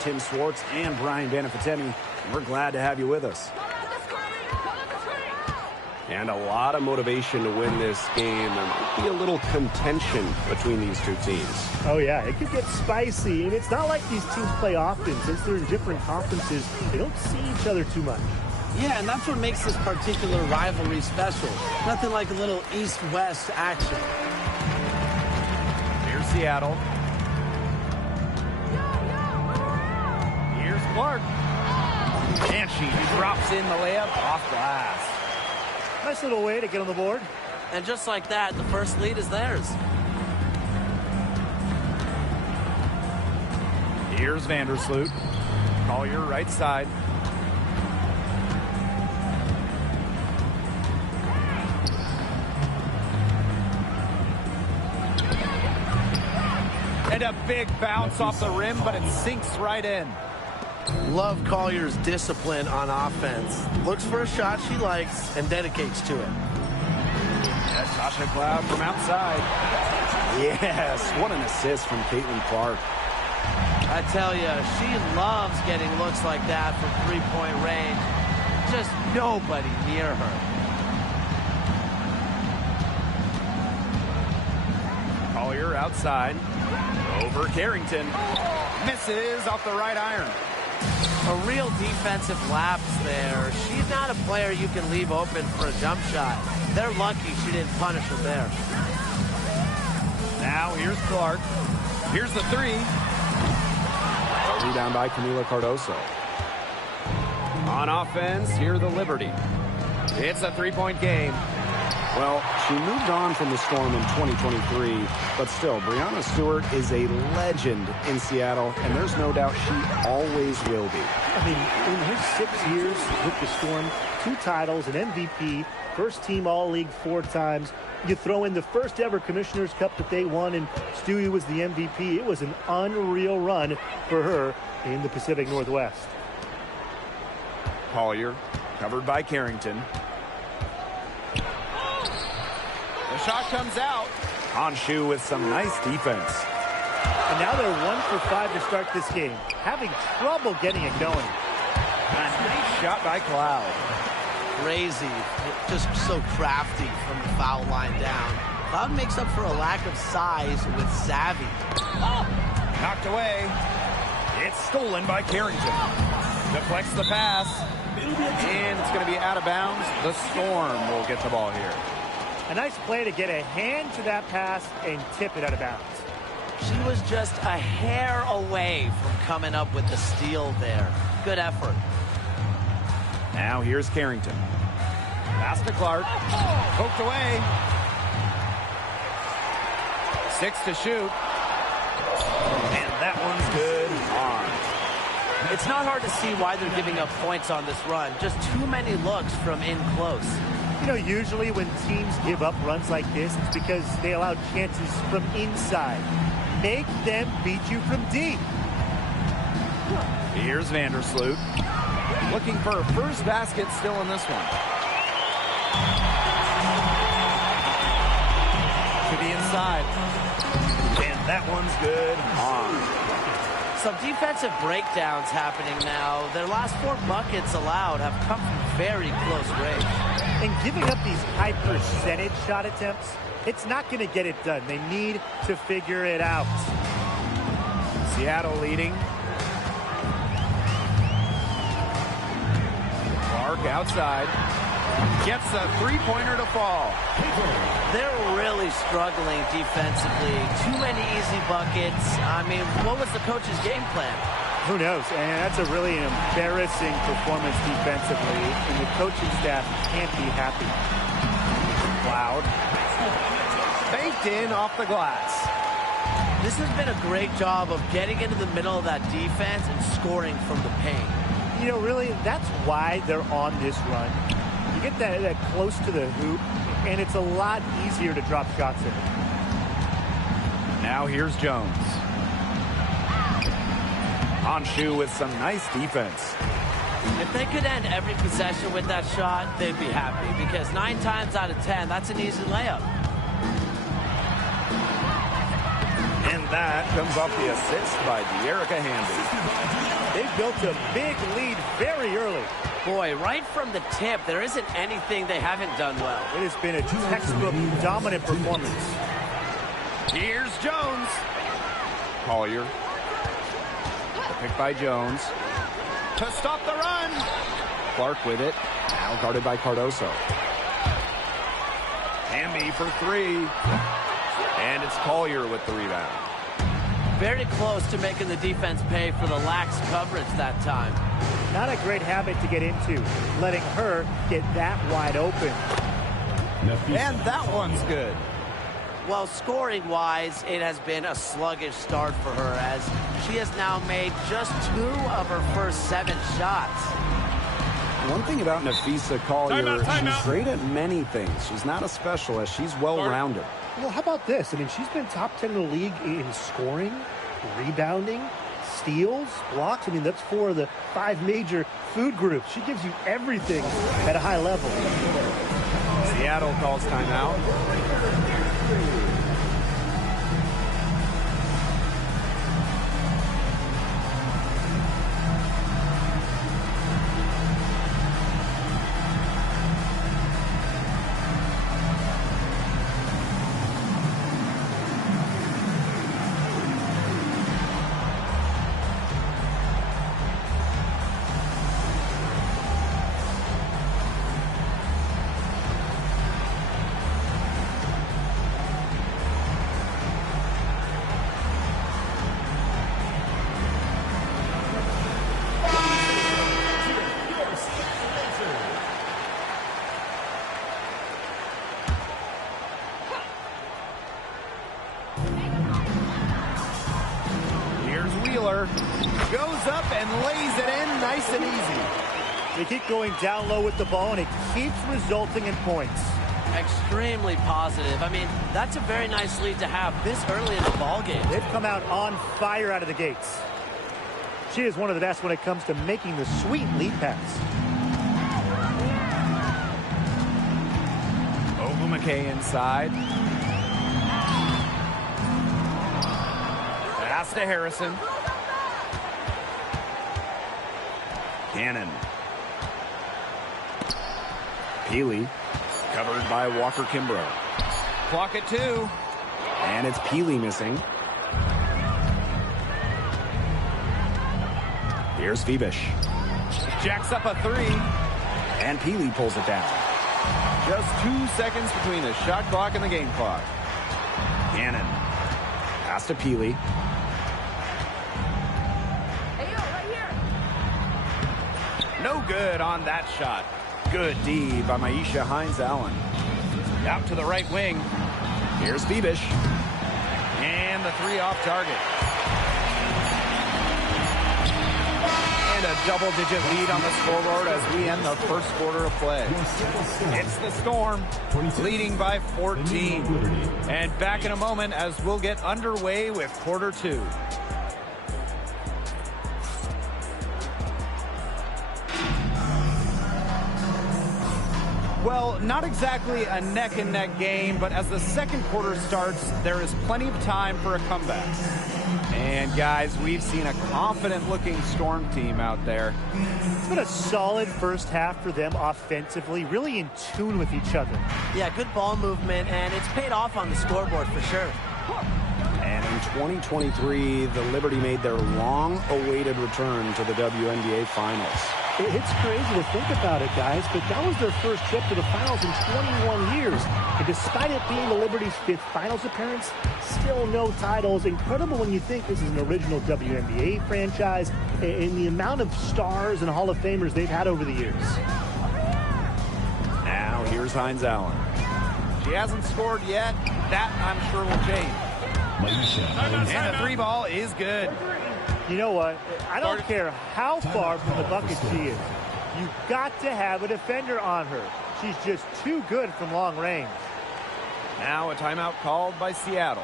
Tim Swartz and Brian Banafitemi. We're glad to have you with us. And a lot of motivation to win this game. There might be a little contention between these two teams. Oh, yeah, it could get spicy. And it's not like these teams play often. Since they're in different conferences, they don't see each other too much. Yeah, and that's what makes this particular rivalry special. Nothing like a little East-West action. Here's Seattle. Here's Clark. And she drops in the layup off glass. Nice little way to get on the board. And just like that, the first lead is theirs. Here's Vandersloot. Collier right side. And a big bounce off the rim, but it sinks right in. Love Collier's discipline on offense. Looks for a shot she likes and dedicates to it. That's Tasha Cloud from outside. Yes, what an assist from Caitlin Clark. I tell you, she loves getting looks like that from three-point range. Just nobody near her. Collier outside. Over Carrington. Misses off the right iron. A real defensive lapse there. She's not a player you can leave open for a jump shot. They're lucky she didn't punish her there. Now here's Clark. Here's the three. Rebound by Camila Cardoso. On offense, here the Liberty. It's a three-point game. Well, she moved on from the Storm in 2023, but still, Breanna Stewart is a legend in Seattle, and there's no doubt she always will be. I mean, in her 6 years with the Storm, 2 titles, an MVP, first team All-League 4 times. You throw in the first ever Commissioner's Cup that they won, and Stewie was the MVP. It was an unreal run for her in the Pacific Northwest. Collier, covered by Carrington. The shot comes out. Honshu with some nice defense. And now they're 1 for 5 to start this game. Having trouble getting it going. A nice shot by Cloud. Crazy. Just so crafty from the foul line down. Cloud makes up for a lack of size with savvy. Knocked away. It's stolen by Carrington. Deflects the pass. And it's going to be out of bounds. The Storm will get the ball here. A nice play to get a hand to that pass and tip it out of bounds. She was just a hair away from coming up with the steal there. Good effort. Now here's Carrington. Pass to Clark. Poked away. 6 to shoot. And that one's good. On. It's not hard to see why they're giving up points on this run. Just too many looks from in close. You know, usually when teams give up runs like this, it's because they allow chances from inside. Make them beat you from deep. Here's Vandersloot. Looking for a first basket still in this one. To the inside. And that one's good. On. Some defensive breakdowns happening now. Their last 4 buckets allowed have come from very close range. And giving up these high percentage shot attempts, it's not going to get it done. They need to figure it out. Seattle leading. Clark outside. Gets a three-pointer to fall. They're really struggling defensively. Too many easy buckets. I mean, what was the coach's game plan? Who knows? And that's a really embarrassing performance defensively, and the coaching staff can't be happy. Cloud. Banked in off the glass. This has been a great job of getting into the middle of that defense and scoring from the paint. You know, really, that's why they're on this run. You get that close to the hoop, and it's a lot easier to drop shots in it. Now here's Jones. Honshu with some nice defense. If they could end every possession with that shot, they'd be happy, because 9 times out of 10, that's an easy layup. And that comes off the assist by De'Erica Hamby. They built a big lead very early. Boy, right from the tip, there isn't anything they haven't done well. It has been a textbook dominant performance. Here's Jones. Collier. The pick by Jones. To stop the run. Clark with it. Now guarded by Cardoso. Hamby for three. And it's Collier with the rebound. Very close to making the defense pay for the lax coverage that time. Not a great habit to get into, letting her get that wide open. And that one's good. Well, scoring-wise, it has been a sluggish start for her as she has now made just 2 of her first 7 shots. One thing about Napheesa Collier, Timeout. she's great at many things. She's not a specialist. She's well-rounded. Well, how about this? I mean, she's been top 10 in the league in scoring, rebounding, steals, blocks. I mean, that's 4 of the 5 major food groups. She gives you everything at a high level. Seattle calls timeout. Goes up and lays it in nice and easy. They keep going down low with the ball, and it keeps resulting in points. Extremely positive. I mean, that's a very nice lead to have this early in the ball game. They've come out on fire out of the gates. She is one of the best when it comes to making the sweet lead pass. McKay inside. Pass to Harrison. Cannon. Peely. Covered by Walker Kimbrough. Clock at 2. And it's Peely missing. Here's Phoebish. Jacks up a 3. And Peely pulls it down. Just 2 seconds between the shot clock and the game clock. Cannon. Pass to Peely. No good on that shot. Good D by Maisha Hines-Allen. Out to the right wing. Here's Phoebish. And the 3 off target. And a double-digit lead on the scoreboard as we end the first quarter of play. It's the Storm, leading by 14. And back in a moment as we'll get underway with quarter 2. Well, not exactly a neck-and-neck game, but as the second quarter starts, there is plenty of time for a comeback. And, guys, we've seen a confident-looking Storm team out there. It's been a solid first half for them offensively, really in tune with each other. Yeah, good ball movement, and it's paid off on the scoreboard for sure. And in 2023, the Liberty made their long-awaited return to the wNBA Finals. It's crazy to think about it, guys, but that was their first trip to the finals in 21 years. And despite it being the Liberty's 5th finals appearance, still no titles. Incredible when you think this is an original WNBA franchise and the amount of stars and Hall of Famers they've had over the years. Now here's Hines-Allen. She hasn't scored yet. That, I'm sure, will change. And the 3 ball is good. You know what? I don't care how far from the bucket she is. You've got to have a defender on her. She's just too good from long range. Now a timeout called by Seattle.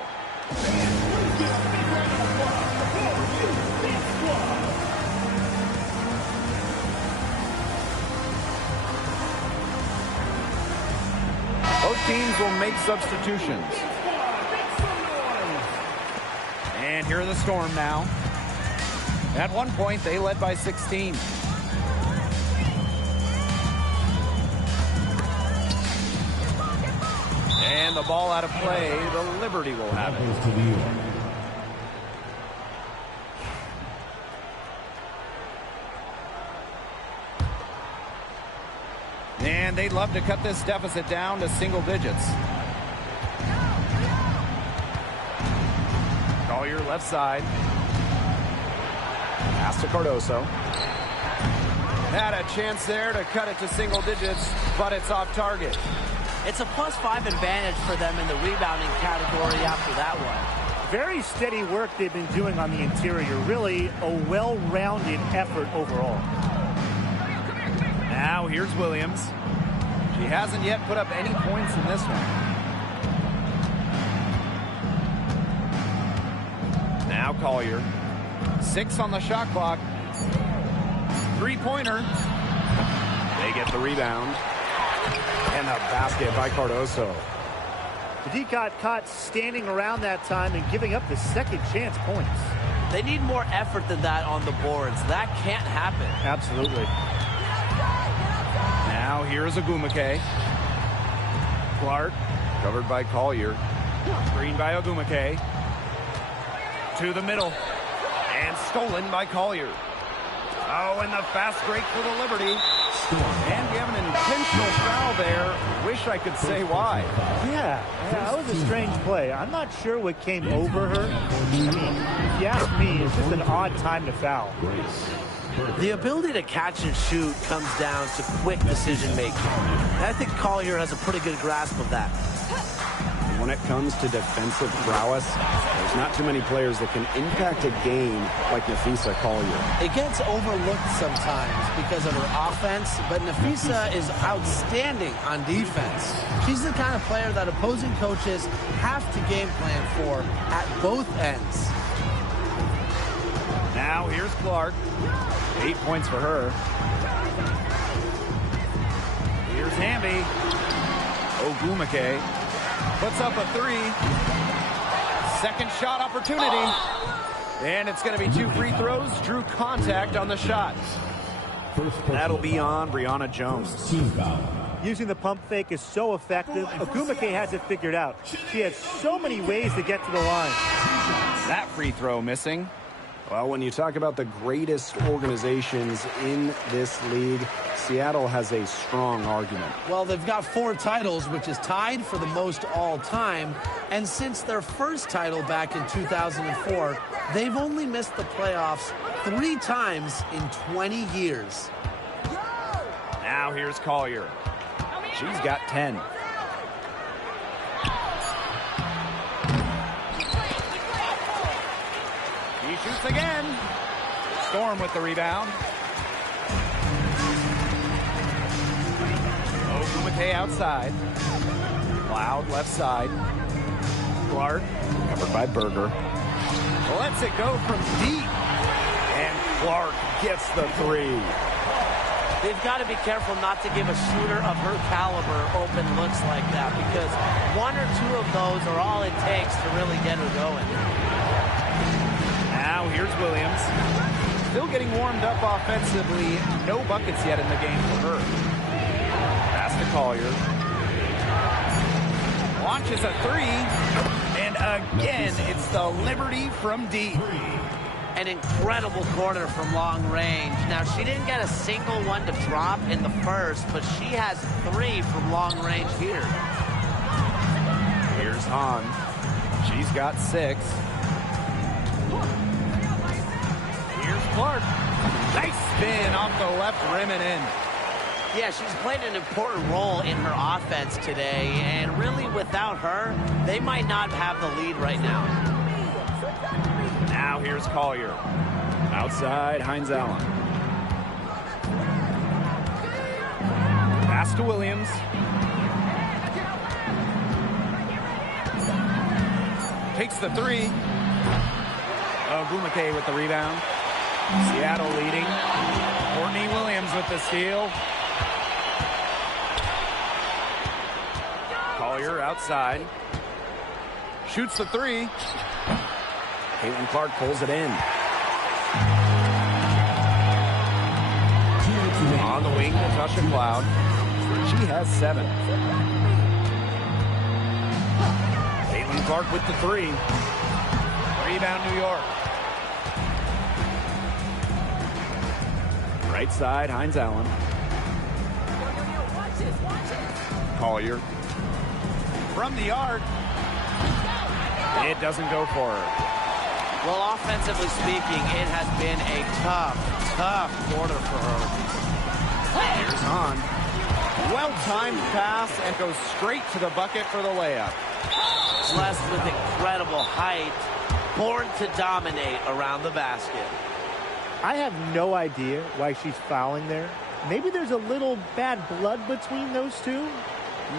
Both teams will make substitutions. And here are the Storm now. At one point, they led by 16. And the ball out of play. The Liberty will have it. And they'd love to cut this deficit down to single digits. Collier left side. Pass to Cardoso. Had a chance there to cut it to single digits, but it's off target. It's a +5 advantage for them in the rebounding category after that one. Very steady work they've been doing on the interior. Really a well-rounded effort overall. Now here's Williams. She hasn't yet put up any points in this one. Now Collier. 6 on the shot clock. Three-pointer. They get the rebound. And a basket by Cardoso. The D got caught standing around that time and giving up the second chance points. They need more effort than that on the boards. That can't happen. Absolutely. Now here's Ogumake. Clark, covered by Collier. Screen by Ogumake. To the middle. And stolen by Collier. Oh, and the fast break for the Liberty. And you have an intentional foul there. Wish I could say why. Yeah, that was a strange play. I'm not sure what came over her. I mean, if you ask me, it's just an odd time to foul. The ability to catch and shoot comes down to quick decision-making. And I think Collier has a pretty good grasp of that. When it comes to defensive prowess, there's not too many players that can impact a game like Nafisa Collier. It gets overlooked sometimes because of her offense, but Nafisa is outstanding on defense. She's the kind of player that opposing coaches have to game plan for at both ends. Now here's Clark. 8 points for her. Here's Hamby. Ogumake puts up a 3. Second shot opportunity. And it's going to be 2 free throws. Drew contact on the shot. That'll be on Brianna Jones. Using the pump fake is so effective. Ogumake has it figured out. She has so many ways to get to the line. That free throw missing. Well, when you talk about the greatest organizations in this league, Seattle has a strong argument. Well, they've got 4 titles, which is tied for the most all time. And since their first title back in 2004, they've only missed the playoffs 3 times in 20 years. Now here's Collier. She's got 10. He shoots again. Storm with the rebound. Ogumake outside. Loud left side. Clark, Covered by Berger. lets it go from deep. And Clark gets the 3. They've got to be careful not to give a shooter of her caliber open looks like that, because 1 or 2 of those are all it takes to really get her going. Now here's Williams. Still getting warmed up offensively. No buckets yet in the game for her. Pass to Collier. Launches a 3. And again, it's the Liberty from deep. An incredible corner from long range. Now, she didn't get a single one to drop in the first, but she has 3 from long range here. Here's Hahn. She's got 6. Here's Clark. Nice spin off the left rim and in. Yeah, she's played an important role in her offense today, and really without her, they might not have the lead right now. Now here's Collier. Outside, Hines Allen. Pass to Williams. Takes the 3. Ogumake with the rebound. Seattle leading. Courtney Williams with the steal. Collier outside. Shoots the 3. Caitlin Clark pulls it in. On the wing, Natasha Cloud. She has 7. Caitlin Clark with the 3. Rebound, New York. Right side, Hines Allen. Collier. From the arc. It doesn't go for her. Well, offensively speaking, it has been a tough quarter for her. Here's Hahn. Well-timed pass and goes straight to the bucket for the layup. Blessed with incredible height, born to dominate around the basket. I have no idea why she's fouling there. Maybe there's a little bad blood between those two.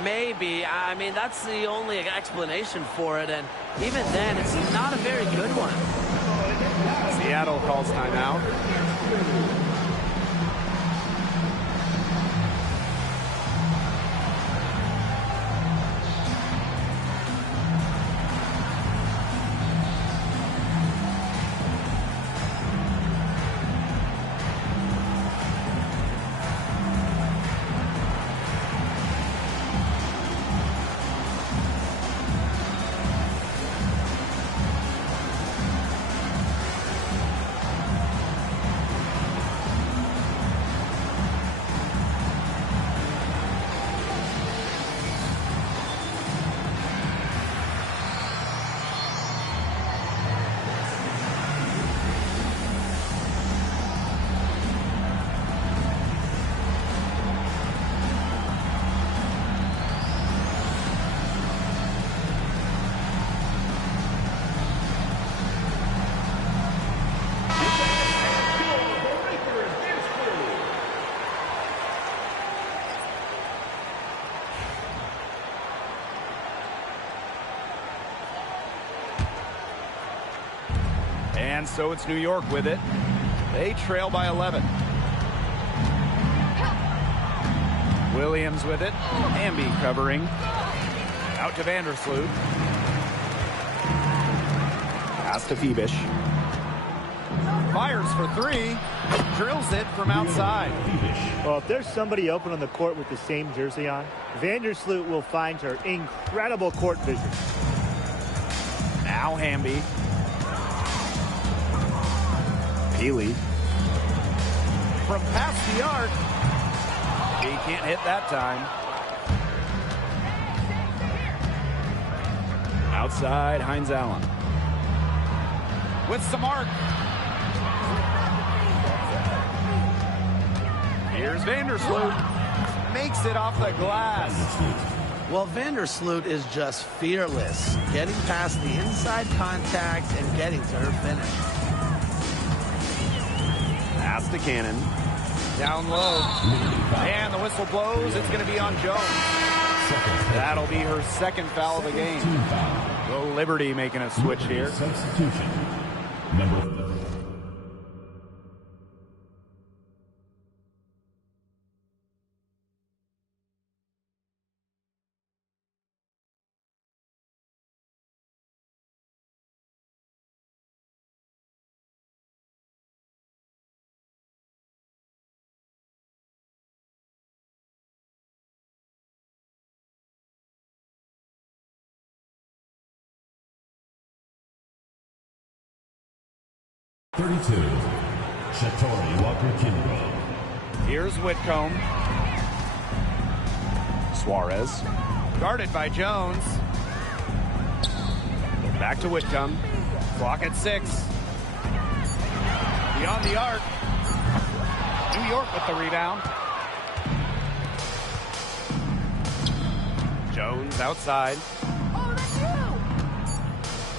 Maybe. I mean, that's the only explanation for it, and even then, it's not a very good one. Seattle calls timeout. And so it's New York with it. They trail by 11. Williams with it. Amby covering. Out to Vandersloot. Pass to Phoebish. Fires for 3. Drills it from outside. Well, if there's somebody open on the court with the same jersey on, Vandersloot will find her incredible court vision. Now Hamby. Healy. From past the arc. He can't hit that time. Outside, Hines Allen. With some arc. Here's Vandersloot. Makes it off the glass. Well, Vandersloot is just fearless, getting past the inside contact and getting to her finish. Pass to Cannon. Down low. And the whistle blows. It's going to be on Jones. That'll be her second foul of the game. Will Liberty making a switch here. Substitution. Number 32, Shatori Walker-Kindle. Here's Whitcomb. Suarez. Guarded by Jones. Back to Whitcomb. Clock at 6. Beyond the arc. New York with the rebound. Jones outside.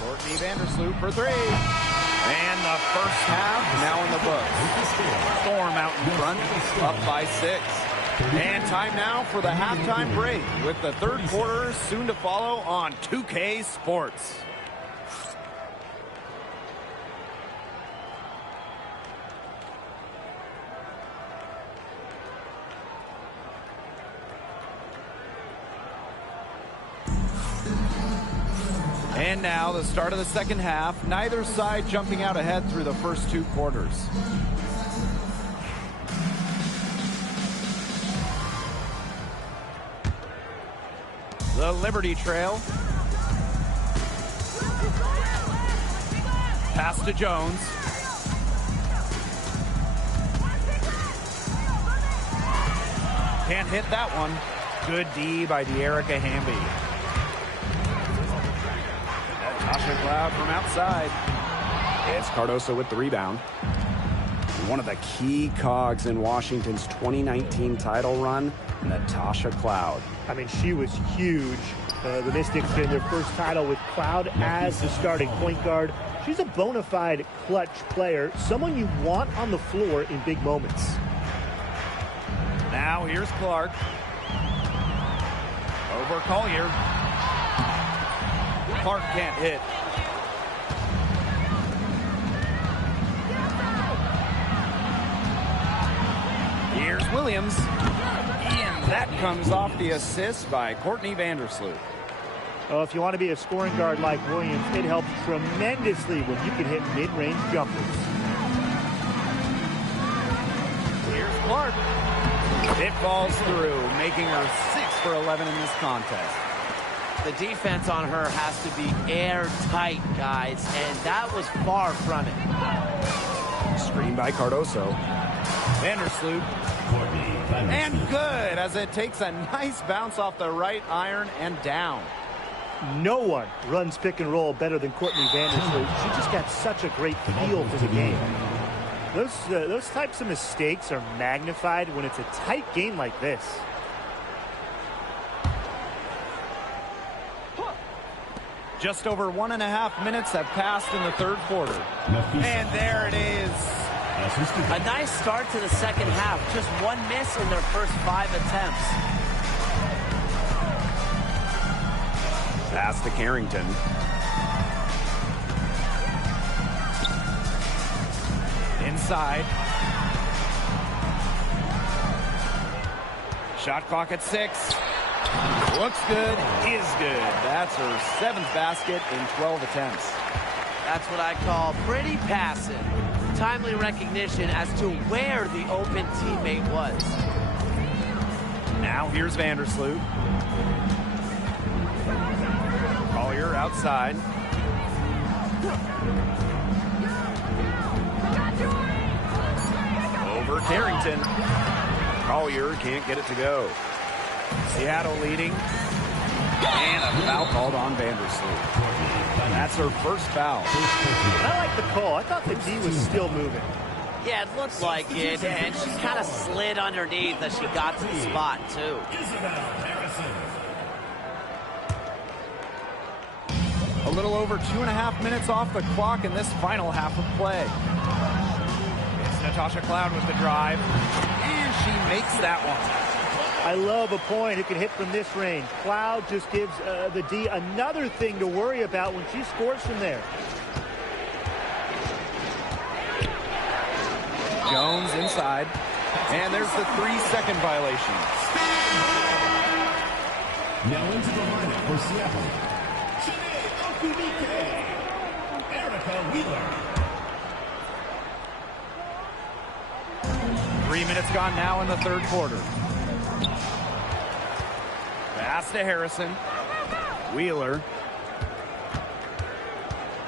Courtney Vandersloot for 3. And the first half now in the books. Storm out in front, up by 6. And time now for the halftime break with the third quarter soon to follow on 2K Sports. And now the start of the second half. Neither side jumping out ahead through the first 2 quarters. The Liberty Trail. Pass to Jones. Can't hit that one. Good D by De'Erica Hamby. Natasha Cloud from outside. It's Cardoso with the rebound. One of the key cogs in Washington's 2019 title run, Natasha Cloud. I mean, she was huge. The Mystics getting their first title with Cloud as the starting point guard. She's a bona fide clutch player, someone you want on the floor in big moments. Now here's Clark. Over Collier. Clark can't hit. Here's Williams. And that comes off the assist by Courtney Vandersloot. Oh, if you want to be a scoring guard like Williams, it helps tremendously when you can hit mid-range jumpers. Here's Clark. It falls through, making her 6 for 11 in this contest. The defense on her has to be airtight, guys, and that was far from it. Screen by Cardoso. Vandersloot. And good, as it takes a nice bounce off the right iron and down. No one runs pick and roll better than Courtney Vandersloot. She just got such a great feel for the game. Those types of mistakes are magnified when it's a tight game like this. Just over 1.5 minutes have passed in the third quarter. And there it is. A nice start to the second half. Just one miss in their first 5 attempts. Pass to Carrington. Inside. Shot clock at 6. Looks good, is good. That's her 7th basket in 12 attempts. That's what I call pretty passive. Timely recognition as to where the open teammate was. Now here's Vandersloot. Collier outside. Over Carrington. Collier can't get it to go. Seattle leading. And a foul called on Vandersloot. That's her first foul. I like the call. I thought the D was still moving. Yeah, it looked like it, and she kind of slid underneath as she got to the spot, too. A little over 2.5 minutes off the clock in this final half of play. It's Natasha Cloud with the drive, and she makes that one. I love a point who can hit from this range. Cloud just gives the D another thing to worry about when she scores from there. Jones inside, and there's the 3-second violation. Now into the lineup for Seattle. Erica Wheeler. 3 minutes gone now in the third quarter. Pass to Harrison. Wheeler.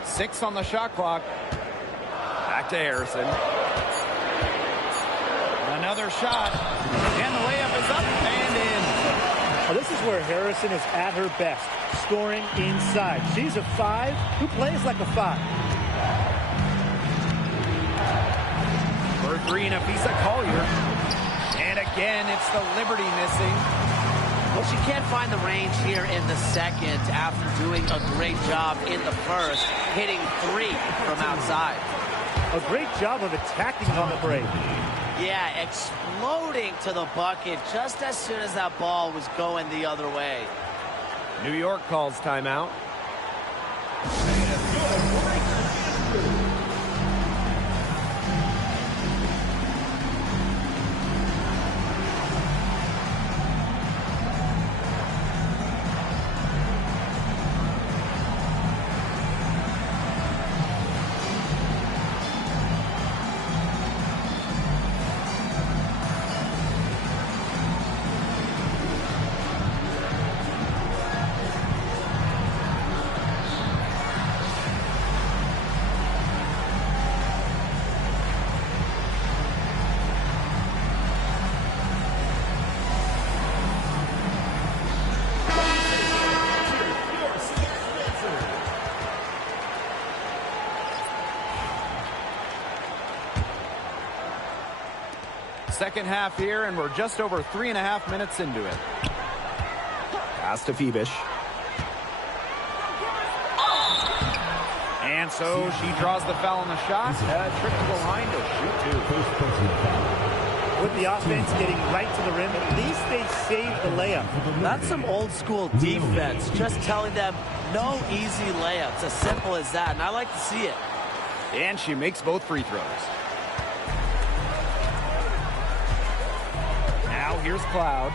6 on the shot clock. Back to Harrison. Another shot. And the layup is up and in. Well, this is where Harrison is at her best, scoring inside. She's a 5 who plays like a 5. For 3, Nafisa Collier. And again, it's the Liberty missing. Well, she can't find the range here in the second after doing a great job in the first, hitting 3 from outside. A great job of attacking on the break. Yeah, exploding to the bucket just as soon as that ball was going the other way. New York calls timeout. second half here, and we're just over 3.5 minutes into it. Pass to Phoebish. And so she draws the foul on the shot. Trip to the line to shoot two. With the offense getting right to the rim, at least they saved the layup. That's some old school defense. Just telling them no easy layups. As simple as that. And I like to see it. And she makes both free throws. Now here's Cloud.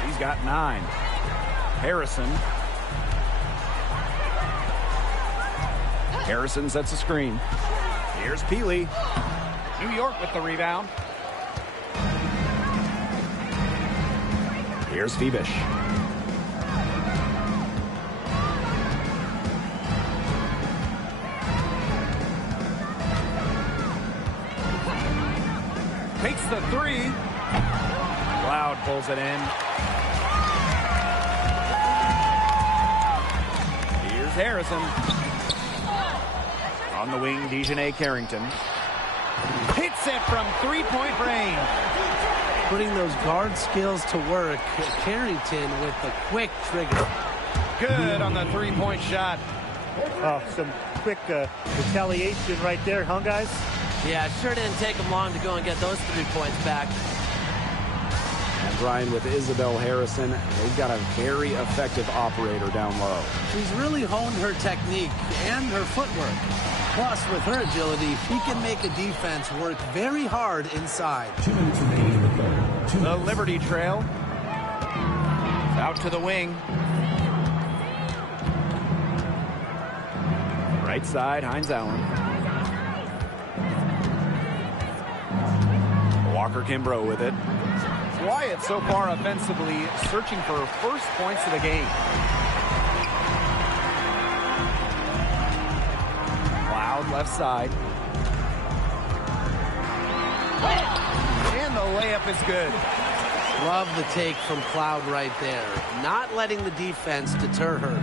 She's got 9. Harrison. Harrison sets a screen. Here's Peely. New York with the rebound. Here's Phoebish. Takes the 3. Cloud pulls it in. Here's Harrison. On the wing, Dejanay Carrington. Hits it from 3-point range. Putting those guard skills to work. Carrington with the quick trigger. Good on the 3-point shot. Oh, some quick retaliation right there, huh, guys? Yeah, it sure didn't take him long to go and get those 3 points back. And Brian, with Isabel Harrison, they've got a very effective operator down low. She's really honed her technique and her footwork. Plus, with her agility, she can make a defense work very hard inside. 2 minutes remaining in the third. The Liberty trail. Out to the wing. Right side, Hines Allen. Walker Kimbrough with it. Wyatt so far offensively searching for her first points of the game. Cloud left side. And the layup is good. Love the take from Cloud right there. Not letting the defense deter her.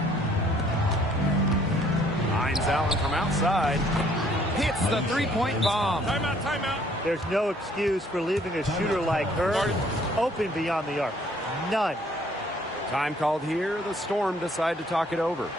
Hines Allen from outside. Hits the 3-point bomb. Timeout. There's no excuse for leaving a shooter like her open beyond the arc. None. Time called here. The Storm decide to talk it over.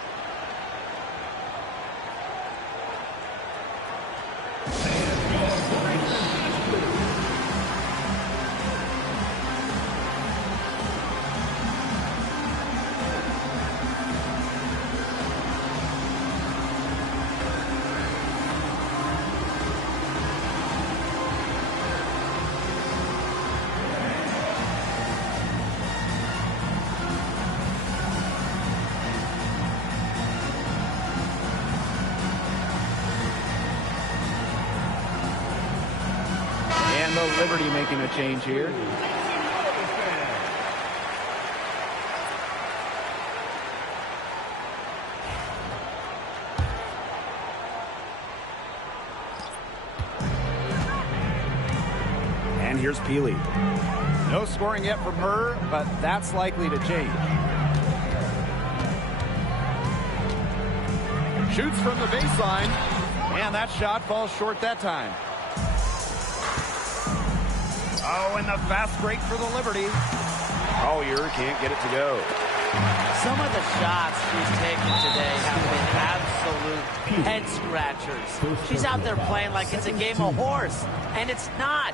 And the Liberty making a change here. And here's Peely. No scoring yet from her, but that's likely to change. Shoots from the baseline, and that shot falls short that time. Oh, and the fast break for the Liberty. Collier can't get it to go. Some of the shots she's taken today have been absolute head scratchers. She's out there playing like it's a game of horse, and it's not.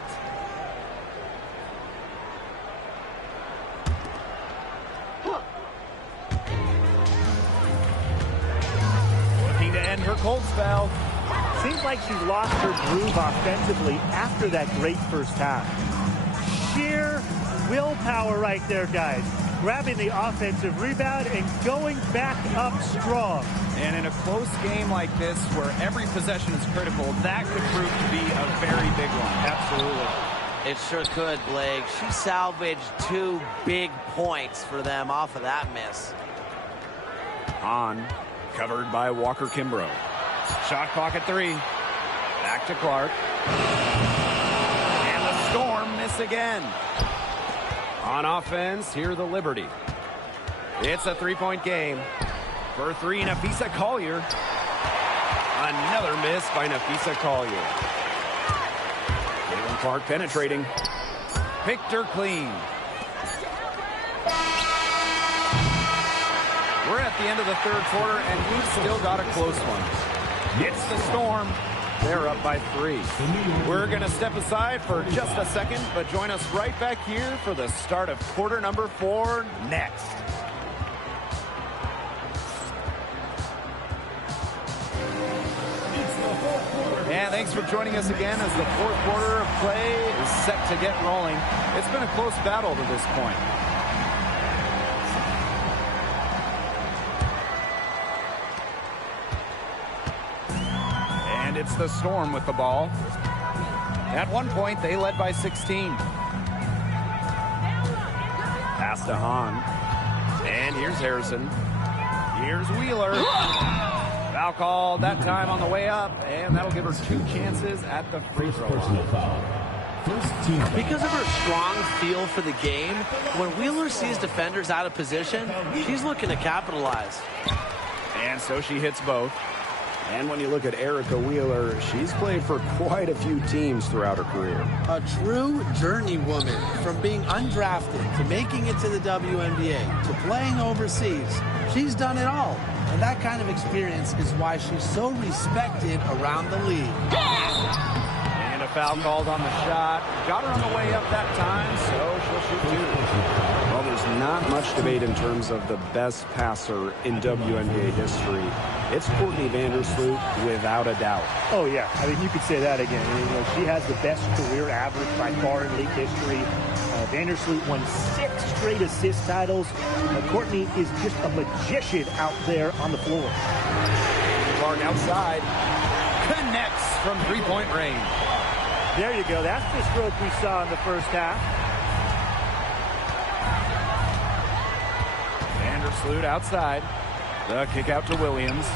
Looking to end her cold spell. Seems like she's lost her groove offensively after that great first half. Sheer willpower right there, guys. Grabbing the offensive rebound and going back up strong. And in a close game like this, where every possession is critical, that could prove to be a very big one. Absolutely. It sure could, Blake. She salvaged 2 big points for them off of that miss. On, covered by Walker Kimbrough. Shot clock at 3. Back to Clark. And the Storm miss again. On offense, here the Liberty. It's a 3-point game. For 3, Napheesa Collier. Another miss by Napheesa Collier. Caitlin Clark penetrating. Picked her clean. We're at the end of the third quarter, and we've still got a close one. It's the Storm. They're up by 3. We're going to step aside for just a second, but join us right back here for the start of quarter number 4 next. And thanks for joining us again as the fourth quarter of play is set to get rolling. It's been a close battle to this point. And it's the Storm with the ball. At one point, they led by 16. Pass to Hahn. And here's Harrison. Here's Wheeler. Foul called that time on the way up, and that'll give her 2 chances at the free throw line. Because of her strong feel for the game, when Wheeler sees defenders out of position, she's looking to capitalize. And so she hits both. And when you look at Erica Wheeler, she's played for quite a few teams throughout her career. A true journeywoman, from being undrafted to making it to the WNBA to playing overseas. She's done it all. And that kind of experience is why she's so respected around the league. And a foul called on the shot. Got her on the way up that time, so she'll shoot 2. Well, there's not much debate in terms of the best passer in WNBA history. It's Courtney Vandersloot without a doubt. Oh, yeah. I mean, you could say that again. You know, she has the best career average by far in league history. Vandersloot won 6 straight assist titles. Courtney is just a magician out there on the floor. Clark outside. Connects from three-point range. There you go. That's the stroke we saw in the first half. Vandersloot outside. The kick out to Williams.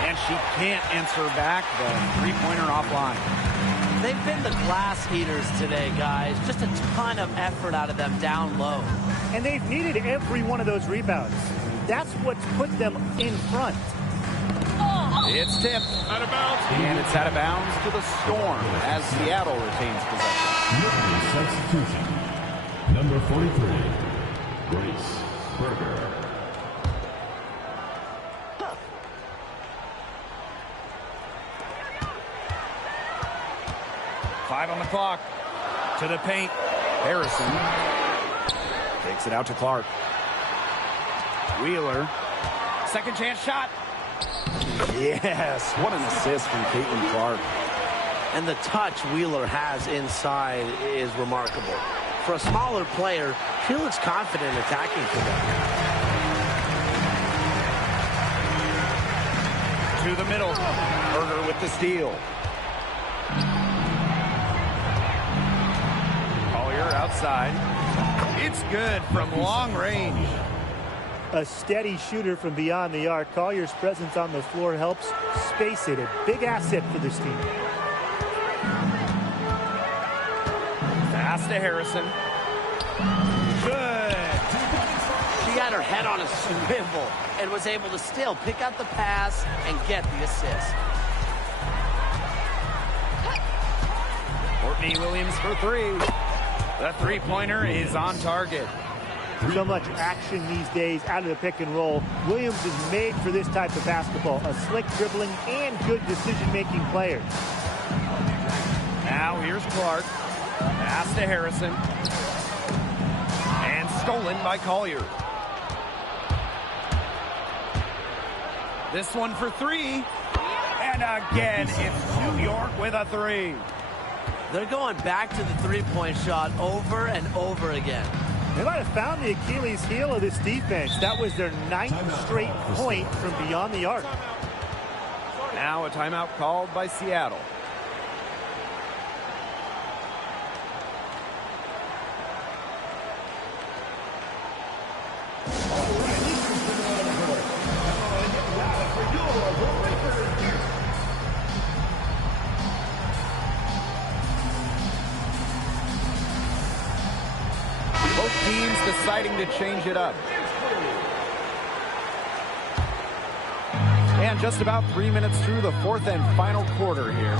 And she can't answer back the three-pointer offline. They've been the glass eaters today, guys. Just a ton of effort out of them down low. And they've needed every one of those rebounds. That's what's put them in front. It's tipped. Out of bounds. And it's out of bounds to the Storm as Seattle retains possession. Substitution. Number 43, Grace Berger. Five on the clock. To the paint. Harrison. Takes it out to Clark. Wheeler. Second chance shot. Yes, what an assist from Caitlin Clark. And the touch Wheeler has inside is remarkable. For a smaller player, she looks confident attacking for them. To the middle. Berger with the steal. Outside. It's good from long range. A steady shooter from beyond the arc. Collier's presence on the floor helps space it. A big asset for this team. Pass to Harrison. Good. She had her head on a swivel and was able to still pick out the pass and get the assist. Courtney Williams for 3. The three-pointer is on target. So much action these days out of the pick and roll. Williams is made for this type of basketball. A slick dribbling and good decision-making player. Now here's Clark. Pass to Harrison. And stolen by Collier. This one for 3. And again, it's New York with a 3. They're going back to the three-point shot over and over again. They might have found the Achilles heel of this defense. That was their 9th straight point from beyond the arc. Now a timeout called by Seattle. Both teams deciding to change it up. And just about 3 minutes through the fourth and final quarter here.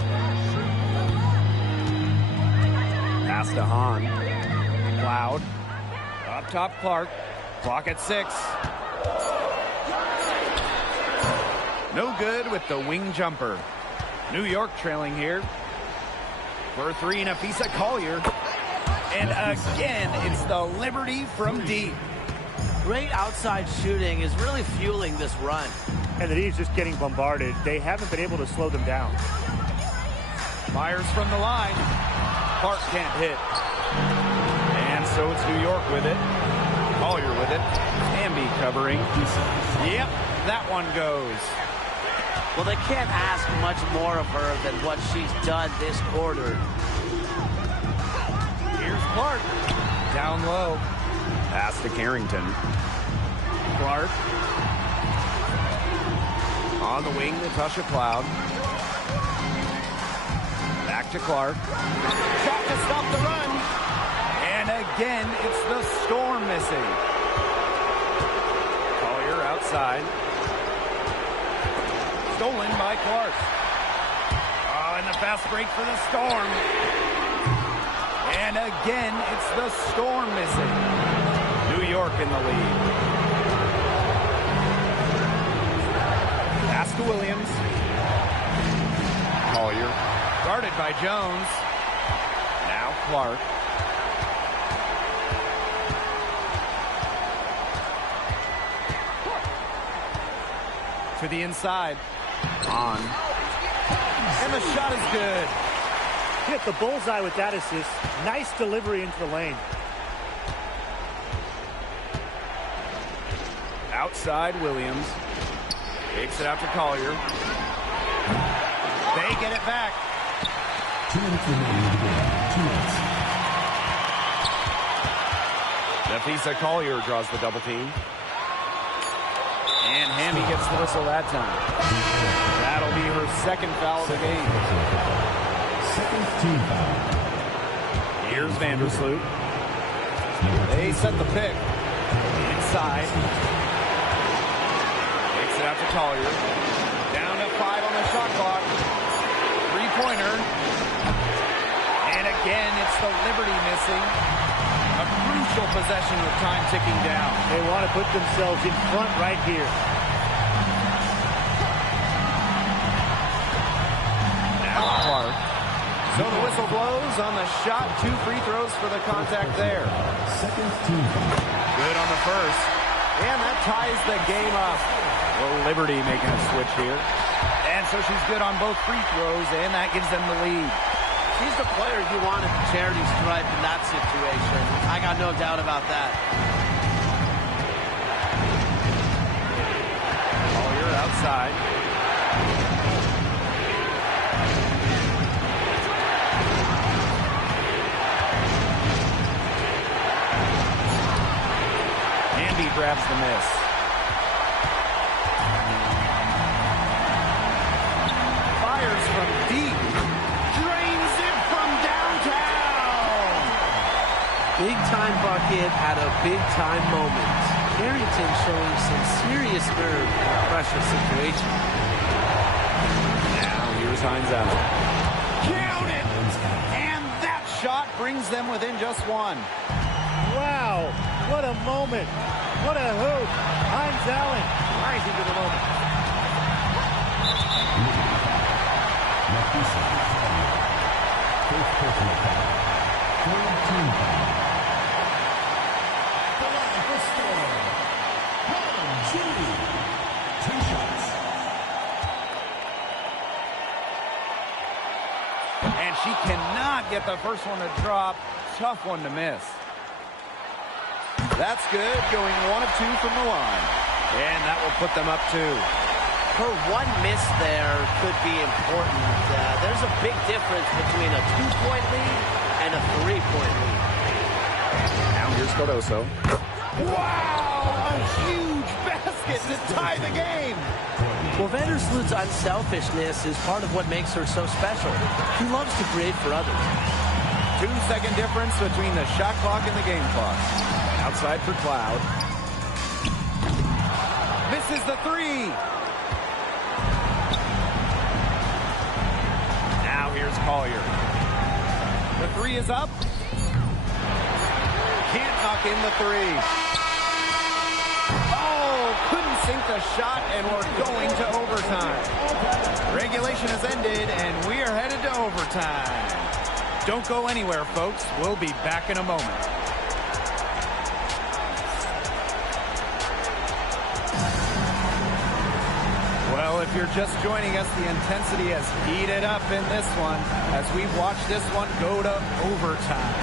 Pass to Hahn. Cloud. Up top, Clark. Clock at 6. No good with the wing jumper. New York trailing here. For 3, Nafisa Collier. And again, it's the Liberty from deep. Great outside shooting is really fueling this run. And the Heat's just getting bombarded. They haven't been able to slow them down. Fires from the line. Clark can't hit. And so it's New York with it. Collier with it. Hamby covering. Yep, that one goes. Well, they can't ask much more of her than what she's done this quarter. Here's Clark. Down low. Pass to Carrington. Clark. On the wing, Natasha Cloud. Back to Clark. Shot to stop the run. And again, it's the Storm missing. Collier outside. Stolen by Clark. Oh, and the fast break for the Storm. And again, it's the Storm missing. New York in the lead. Pass to Williams. Collier. Guarded by Jones. Now Clark. To the inside. On. And the shot is good. Hit the bullseye with that assist. Nice delivery into the lane. Outside Williams. Takes it out to Collier. They get it back. 2 minutes remaining in the game. 2 minutes. Nafisa Collier draws the double team. And Hamby gets the whistle that time. That'll be her second foul of the game. Second team foul. Here's Vandersloot. They set the pick. Inside. Takes it out to Collier. Down to 5 on the shot clock. Three-pointer. And again, it's the Liberty missing. A crucial possession with time ticking down. They want to put themselves in front right here. Now Clark. So the whistle blows on the shot. 2 free throws for the contact there. Second team foul. Good on the first. And that ties the game up. Well, Liberty making a switch here. And so she's good on both free throws, and that gives them the lead. She's the player you want at the charity stripe in that situation. I got no doubt about that. Collier outside. Hamby grabs the miss. Fires from deep. Drains it from downtown. Big time bucket at a big time moment. Carrington showing some serious nerve in a pressure situation. Now here's Hines out. Count it! And that shot brings them within just 1. Wow, what a moment. What a hoop. Hines Allen rising to the moment. Nafisa Collier. First personal foul. Third team foul. The score. 2 shots. And she cannot get the first one to drop. Tough one to miss. That's good, going 1 of 2 from the line. And that will put them up 2. Her one miss there could be important. There's a big difference between a 2-point lead and a 3-point lead. Now here's Cardoso. Wow! A huge basket to tie the game. Well, Vandersloot's unselfishness is part of what makes her so special. He loves to create for others. 2-second difference between the shot clock and the game clock. Outside for Cloud. Misses the 3. Now here's Collier. The 3 is up. Can't knock in the three. Oh, couldn't sink the shot, and we're going to overtime. Regulation has ended, and we are headed to overtime. Don't go anywhere, folks. We'll be back in a moment. Well, if you're just joining us, the intensity has heated up in this one as we watch this one go to overtime.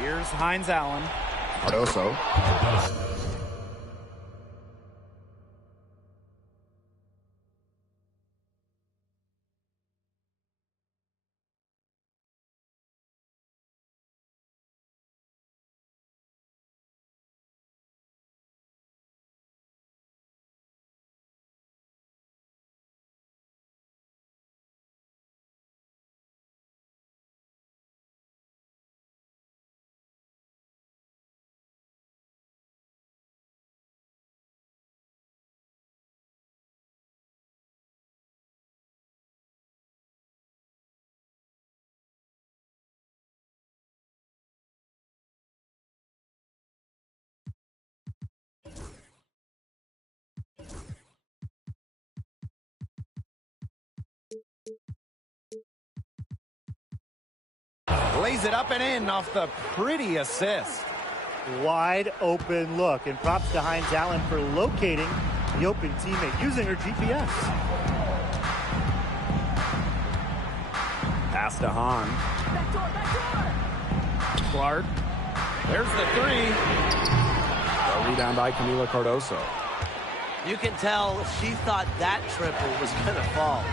Here's Hines Allen. Cardoso. Lays it up and in off the pretty assist. Wide open look, and props to Hines Allen for locating the open teammate using her GPS. Pass to Hahn. Clark. There's the three. A rebound by Camila Cardoso. You can tell she thought that triple was going to fall.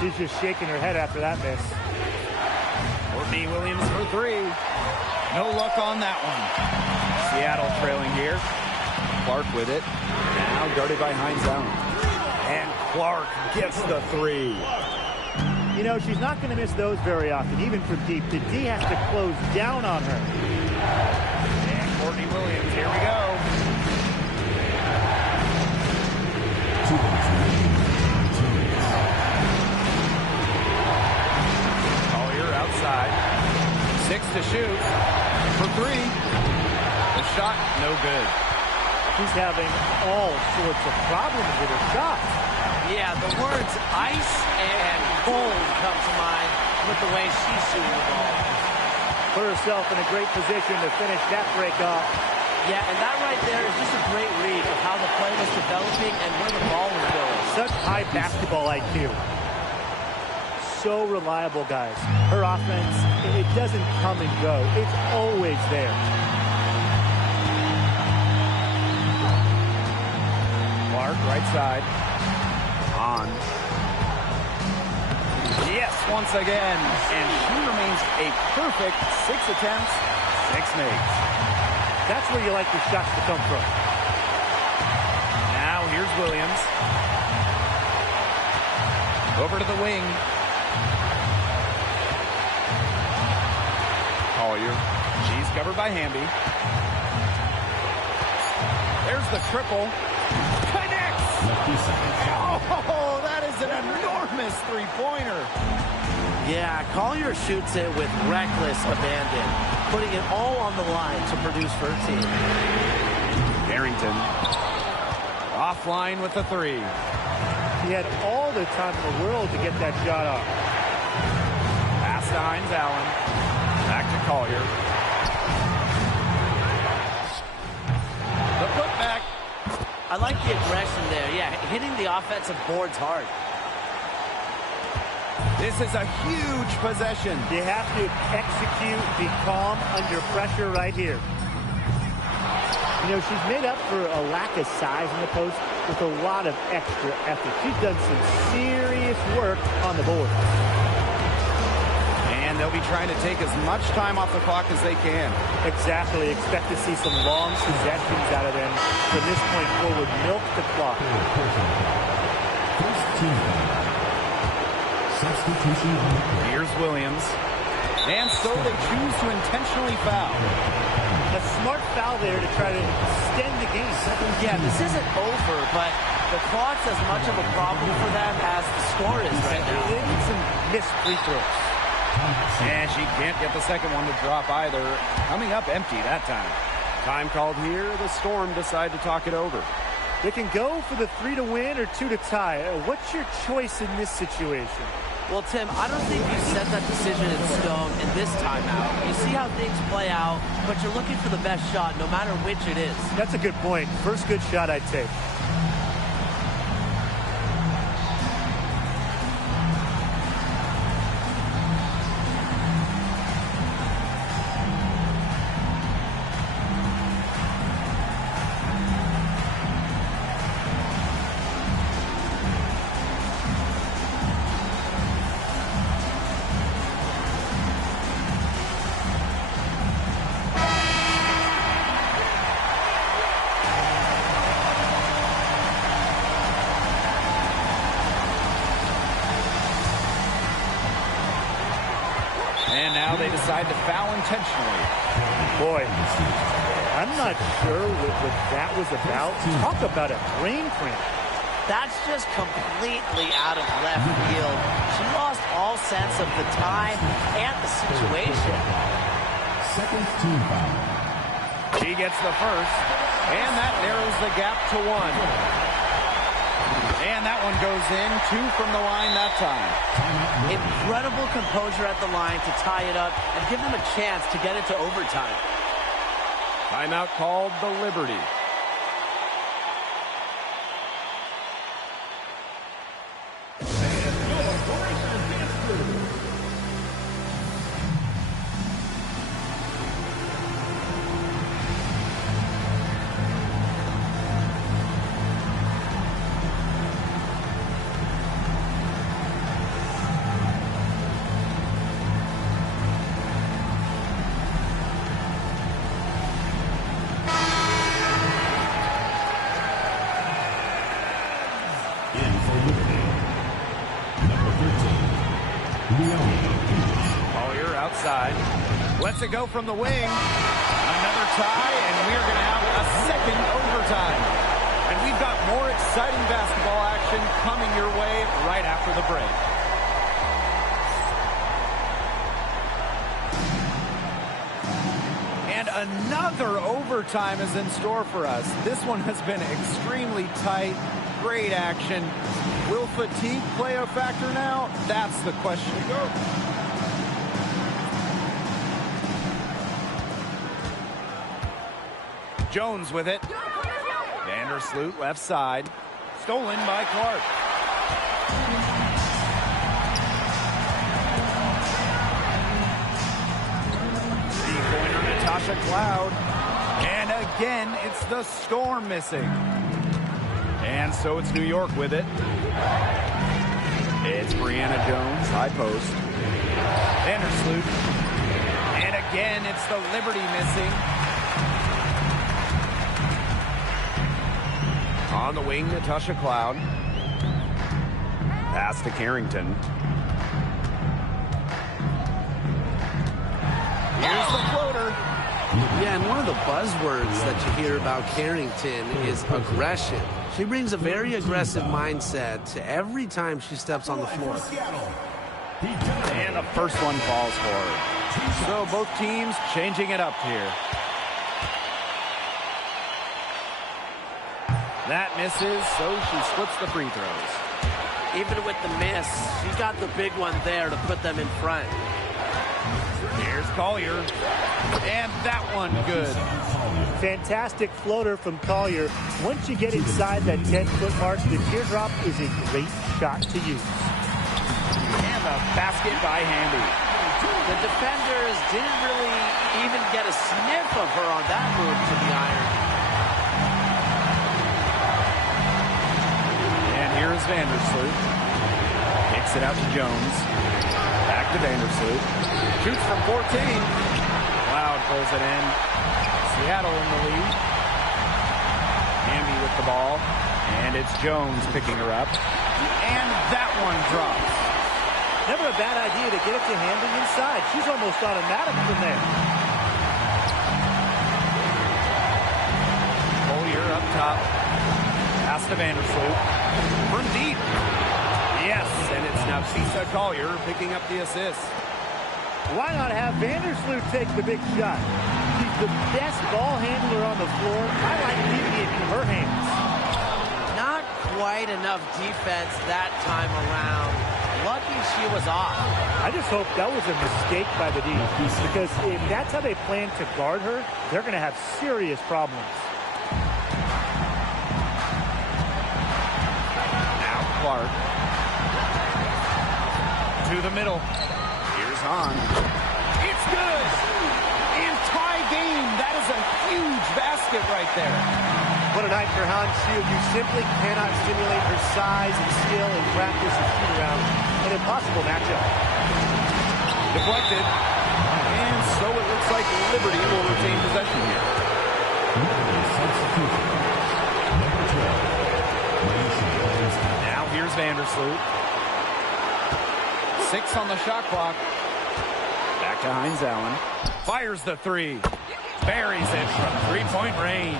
She's just shaking her head after that miss. Courtney Williams for three. No luck on that one. Seattle trailing here. Clark with it. Now guarded by Hines Allen. And Clark gets the three. You know, she's not going to miss those very often, even from deep. The D has to close down on her. And Courtney Williams, here we go. Collier outside. 6 to shoot. For three. The shot, no good. She's having all sorts of problems with her shot. Yeah, the words ice and cold come to mind with the way she's shooting the ball. Put herself in a great position to finish that break off. Yeah, and that right there is just a great read of how the play was developing and where the ball was going. Such high basketball IQ. So reliable, guys. Her offense, it doesn't come and go. It's always there. Clark, right side. On. Yes, once again. And she remains a perfect 6 attempts, 6 makes. That's where you like your shots to come from. Now here's Williams. Over to the wing. Collier. She's covered by Hamby. There's the triple. Connects! Oh, that is an enormous three-pointer. Yeah, Collier shoots it with reckless abandon, putting it all on the line to produce for her team. Barrington. Offline with the three. He had all the time in the world to get that shot off. Pass to Hines Allen. Back to Collier. The putback. I like the aggression there. Yeah, hitting the offensive boards hard. This is a huge possession. You have to execute, be calm under pressure right here. You know, she's made up for a lack of size in the post with a lot of extra effort. She's done some serious work on the board. And they'll be trying to take as much time off the clock as they can. Exactly. Expect to see some long possessions out of them. From this point forward, milk the clock. First team foul. Substitution on the court. Here's Williams. And so they choose to intentionally foul. A smart foul there to try to extend the game. Yeah, this isn't over, but the clock's as much of a problem for them as the score is right now. They need some missed free throws. And she can't get the second one to drop either. Coming up empty that time. Time called here. The Storm decide to talk it over. They can go for the 3 to win or 2 to tie. What's your choice in this situation? Well, Tim, I don't think you set that decision in stone in this timeout. You see how things play out, but you're looking for the best shot no matter which it is. That's a good point. First good shot I'd take. And now they decide to foul intentionally. Boy, I'm not sure what that was about. Talk about a brain cramp. That's just completely out of left field. She lost all sense of the time and the situation. Second team foul. She gets the first, and that narrows the gap to 1. And that one goes in, 2 from the line that time. Incredible composure at the line to tie it up and give them a chance to get into overtime. Timeout called the Liberty. Collier outside. Lets it go from the wing. Another tie, and we're going to have a second overtime. And we've got more exciting basketball action coming your way right after the break. And another overtime is in store for us. This one has been extremely tight. Great action. Will fatigue play a factor now? That's the question. Jones with it. Vandersloot left side. Stolen by Clark. Three-pointer Natasha Cloud. And again, it's the Storm missing. And so it's New York with it. It's Brianna Jones, high post. Vandersloot. And again, it's the Liberty missing. On the wing, Natasha Cloud. Pass to Carrington. Here's the floater. Yeah, and one of the buzzwords that you hear about Carrington is aggression. She brings a very aggressive mindset to every time she steps on the floor. And the first one falls for her. So both teams changing it up here. That misses, so she splits the free throws. Even with the miss, she got the big one there to put them in front. Here's Collier. And that one good. Fantastic floater from Collier. Once you get inside that 10-foot mark, the teardrop is a great shot to use. And the basket by Hamby. The defenders didn't really even get a sniff of her on that move to the iron. And here's Vandersloot. Kicks it out to Jones. Back to Vandersloot. Shoots from 14. Cloud pulls it in. Seattle in the lead. Hamby with the ball. And it's Jones picking her up. And that one drops. Never a bad idea to get it to Hamby inside. She's almost automatic from there. Collier up top. Pass to Vandersloot. From deep. Yes, and it's Nafisa Collier picking up the assist. Why not have Vandersloot take the big shot? She's the best ball handler on the floor. I like leaving it in her hands. Not quite enough defense that time around. Lucky she was off. I just hope that was a mistake by the D, because if that's how they plan to guard her, they're going to have serious problems. Now Clark. To the middle. Here's Hahn. It's good! And tie game. That is a huge basket right there. What a night for Hahn. You simply cannot simulate her size and skill in practice and shoot around. An impossible matchup. Deflected. And so it looks like Liberty will retain possession here. Substitution. Number 12. Now here's Vandersloot. 6 on the shot clock. Back to Hines Allen. Fires the three. Buries it from three-point range.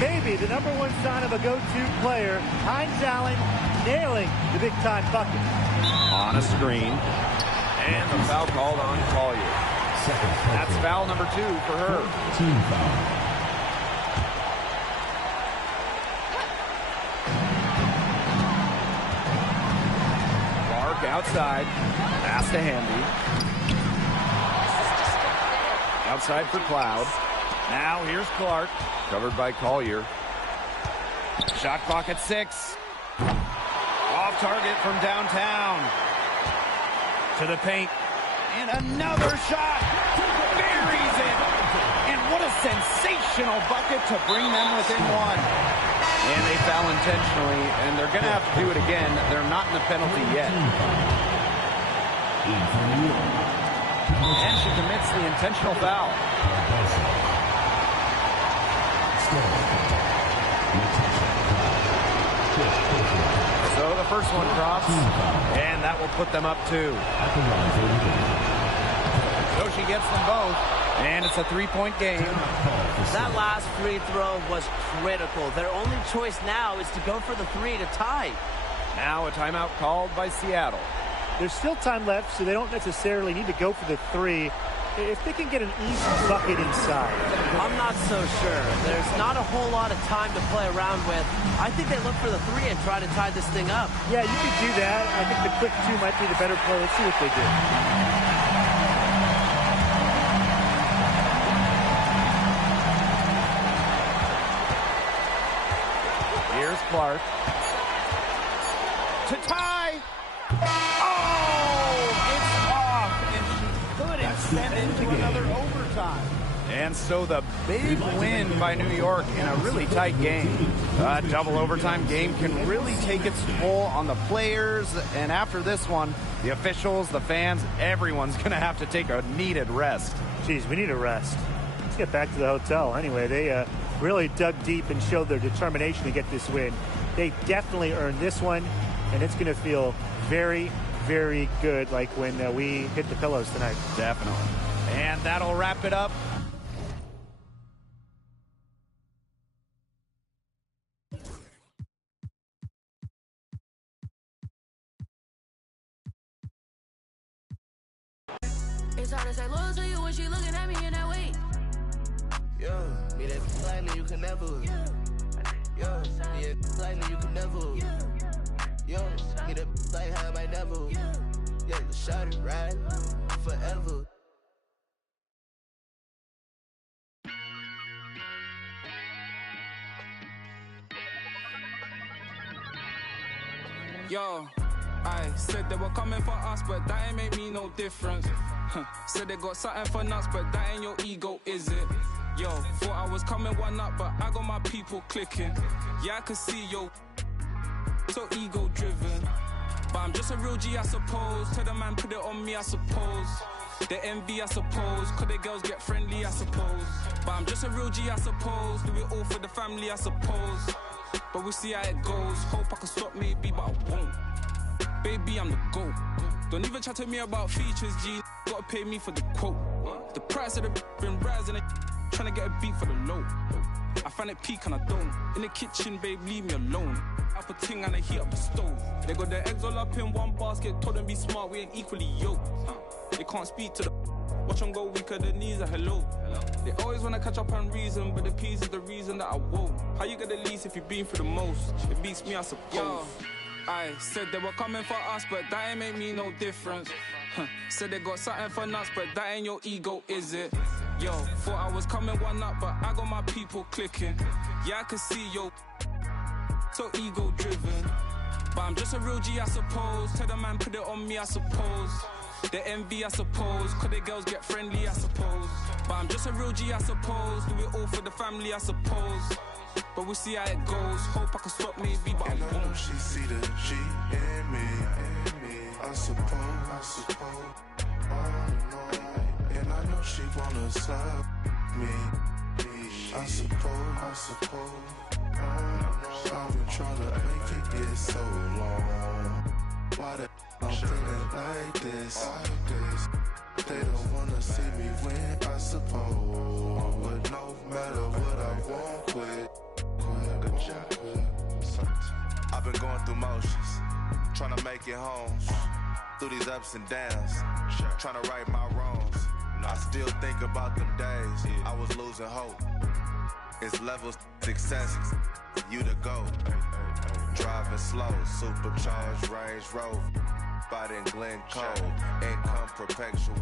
Maybe the number one sign of a go-to player, Hines Allen nailing the big-time bucket. On a screen. And the foul called on Collier. That's foul number 2 for her. Team foul. Clark outside. Pass to Hamby. Outside for Cloud. Now here's Clark. Covered by Collier. Shot clock at 6. Off target from downtown. To the paint. And another shot. Buries it. And what a sensational bucket to bring them within 1. And they foul intentionally, and they're going to have to do it again. They're not in the penalty yet. And she commits the intentional foul. So the first one drops, and that will put them up 2. So she gets them both, and it's a 3-point game. That last free throw was critical. Their only choice now is to go for the 3 to tie. Now a timeout called by Seattle. There's still time left, so they don't necessarily need to go for the 3 if they can get an easy bucket inside. I'm not so sure. There's not a whole lot of time to play around with. I think they look for the 3 and try to tie this thing up. Yeah, you could do that. I think the quick 2 might be the better play. Let's see what they do. Here's Clark. To tie. Oh, it's off, and she couldn't send it to another overtime. And so the big win by New York in a really tight game. A double overtime game can really take its toll on the players, and after this one, the officials, the fans, everyone's going to have to take a needed rest. Geez, we need a rest. Let's get back to the hotel. Anyway, they really dug deep and showed their determination to get this win. They definitely earned this one, and it's going to feel very, very good like when we hit the pillows tonight. Definitely. And that'll wrap it up. It's hard to say loyal to you when she looking at me in that way. Yeah, me that slightly you can never. Yeah, me that slightly you can never. Yeah, me that like how I might never. Yeah, the shot it right forever. Yo, I said they were coming for us, but that ain't make me no difference. Said they got something for nuts, but that ain't your ego, is it? Yo, thought I was coming one up, but I got my people clicking. Yeah, I can see yo, so ego driven. But I'm just a real G, I suppose. Tell the man put it on me, I suppose. The envy, I suppose. Could the girls get friendly, I suppose. But I'm just a real G, I suppose. Do it all for the family, I suppose. But we'll see how it goes. Hope I can stop maybe, but I won't. Baby, I'm the GOAT. Don't even chat to me about features, G. Gotta pay me for the quote. The price of the been rising, trying to get a beat for the low. I find it peak and I don't. In the kitchen, babe, leave me alone. I put ting and I heat up the stove. They got their eggs all up in one basket. Told them be smart, we ain't equally yoked. They can't speak to the watch them go weaker, the knees are hello. They always wanna catch up on reason, but the peas is the reason that I won't. How you get the least if you've been through the most? It beats me, I suppose. Yo, I said they were coming for us, but that ain't make me no difference. Said they got something for nuts, but that ain't your ego, is it? Yo, thought I was coming one up, but I got my people clicking. Yeah, I can see yo, so ego driven. But I'm just a real G, I suppose. Tell the man put it on me, I suppose. The envy, I suppose. Cause the girls get friendly, I suppose. But I'm just a real G, I suppose. Do it all for the family, I suppose. But we'll see how it goes. Hope I can stop maybe, but and I I know won't. she see the G in me. I suppose. And I know she wanna slap me. I suppose. I've been trying to make it get so long. Why the I'm feeling like this? They don't wanna see me win, I suppose. But no matter what I won't quit. I've been going through motions, trying to make it home. Through these ups and downs, trying to right my wrongs. I still think about them days I was losing hope. It's levels success, you to go. Driving slow, supercharged Range Rover. Spot in Glencoe, income perpetual.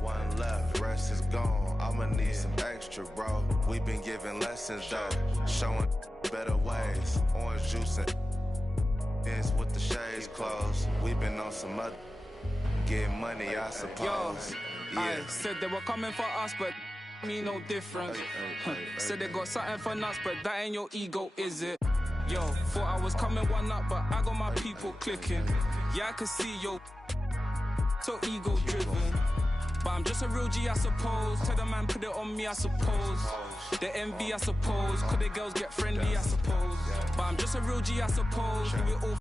One left, rest is gone. I'ma need some extra, bro. We been giving lessons though, showing better ways. Orange juice and with the shades closed. We been on some other getting money, I suppose. Yo, I said they were coming for us, but me no difference. Said they got something for nuts, but that ain't your ego, is it? Yo, thought I was coming one up, but I got my people clicking. Yeah, I can see yo, so ego driven. But I'm just a real G, I suppose. Tell the man put it on me, I suppose. The envy, I suppose. Cause the girls get friendly, I suppose. But I'm just a real G, I suppose. Do it all